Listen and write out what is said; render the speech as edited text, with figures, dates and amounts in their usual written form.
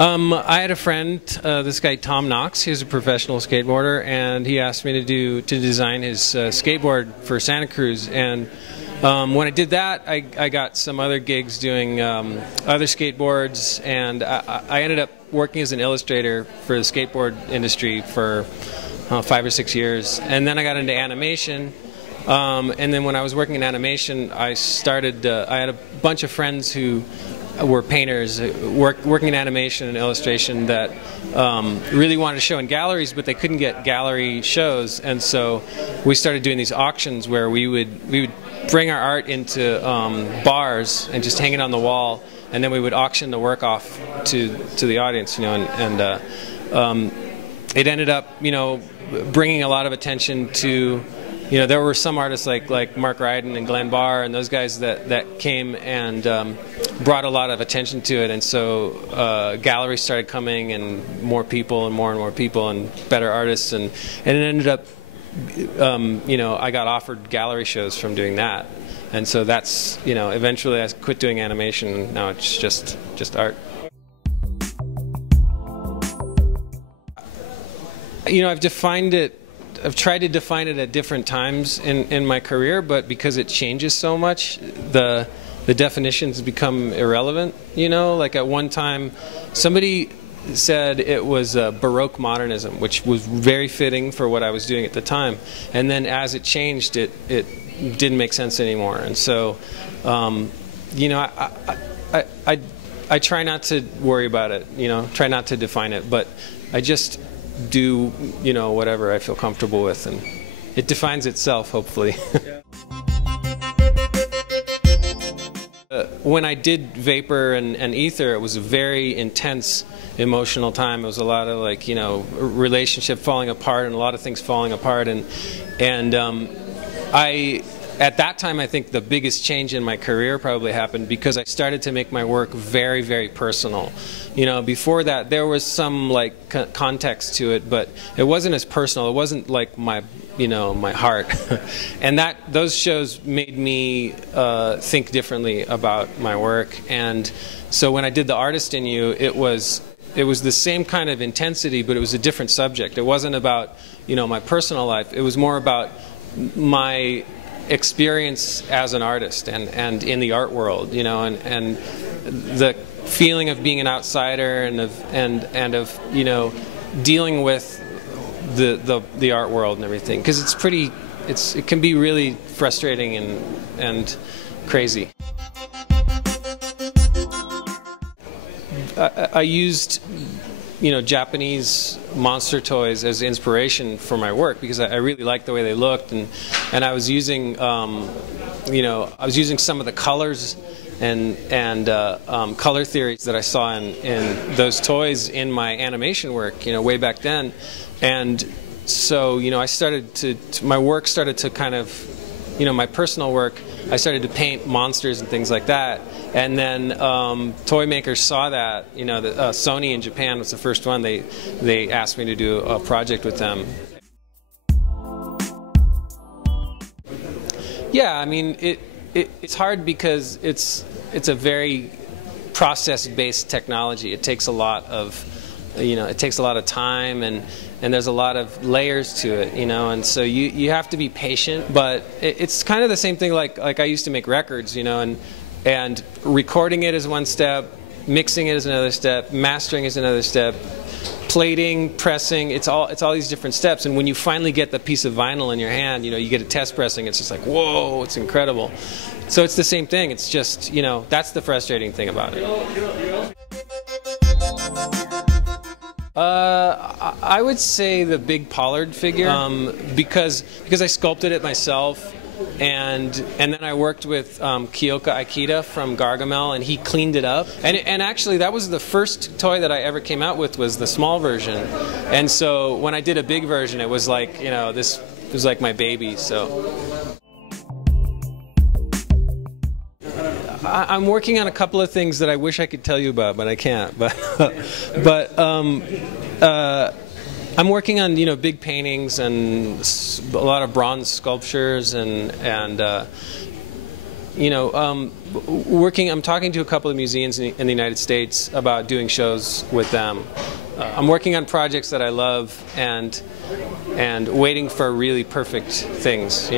I had a friend, this guy Tom Knox. He's a professional skateboarder, and he asked me to design his skateboard for Santa Cruz. And when I did that, I got some other gigs doing other skateboards, and I ended up working as an illustrator for the skateboard industry for 5 or 6 years. And then I got into animation. And then when I was working in animation, I had a bunch of friends who were painters working in animation and illustration that really wanted to show in galleries, but they couldn't get gallery shows. And so we started doing these auctions where we would bring our art into bars and just hang it on the wall, and then we would auction the work off to the audience, you know, and it ended up, you know, bringing a lot of attention to, you know, there were some artists like Mark Ryden and Glenn Barr and those guys that came and brought a lot of attention to it, and so galleries started coming, and more people and more people and better artists, and it ended up, you know, I got offered gallery shows from doing that, and so that's, you know, eventually I quit doing animation, and now it's just art. You know, I've tried to define it at different times in my career, but because it changes so much, the definitions become irrelevant. You know, like at one time, somebody said it was Baroque modernism, which was very fitting for what I was doing at the time. And then as it changed, it didn't make sense anymore. And so, you know, I try not to worry about it. You know, try not to define it, but I just do, you know, whatever I feel comfortable with, and it defines itself, hopefully. When I did Vapor and Ether, it was a very intense emotional time. It was a lot of, like, you know, relationship falling apart and a lot of things falling apart, and at that time, I think the biggest change in my career probably happened because I started to make my work very, very personal. You know, before that, there was some, like, context to it, but it wasn't as personal. It wasn't like my, you know, my heart. And those shows made me think differently about my work. And so when I did The Artist in You, it was the same kind of intensity, but it was a different subject. It wasn't about, you know, my personal life. It was more about my experience as an artist and in the art world, you know, and the feeling of being an outsider and of you know, dealing with the art world and everything, because it can be really frustrating and crazy. I used, you know, Japanese monster toys as inspiration for my work because I really liked the way they looked, and I was using, you know, I was using some of the colors and color theories that I saw in those toys in my animation work, you know, way back then, and so, you know, I started my work started to kind of, you know, my personal work, I started to paint monsters and things like that. And then toy makers saw that, you know, Sony in Japan was the first one. They asked me to do a project with them. Yeah, I mean, it's hard because it's a very process-based technology. It takes a lot of, you know, it takes a lot of time, and there's a lot of layers to it, you know, and so you have to be patient. But it's kind of the same thing like I used to make records, you know, and recording it is one step, mixing it is another step, mastering is another step, plating, pressing, it's all these different steps. And when you finally get the piece of vinyl in your hand, you know, you get a test pressing, it's just like, whoa, it's incredible. So it's the same thing. It's just, you know, that's the frustrating thing about it. I would say the big Pollard figure, because I sculpted it myself, and then I worked with Kyoka Aikida from Gargamel, and he cleaned it up. And actually, that was the first toy that I ever came out with, was the small version. And so when I did a big version, it was like, you know, this was like my baby. So I'm working on a couple of things that I wish I could tell you about, but I can't. But I'm working on, you know, big paintings and a lot of bronze sculptures and I'm talking to a couple of museums in the United States about doing shows with them. I'm working on projects that I love and waiting for really perfect things,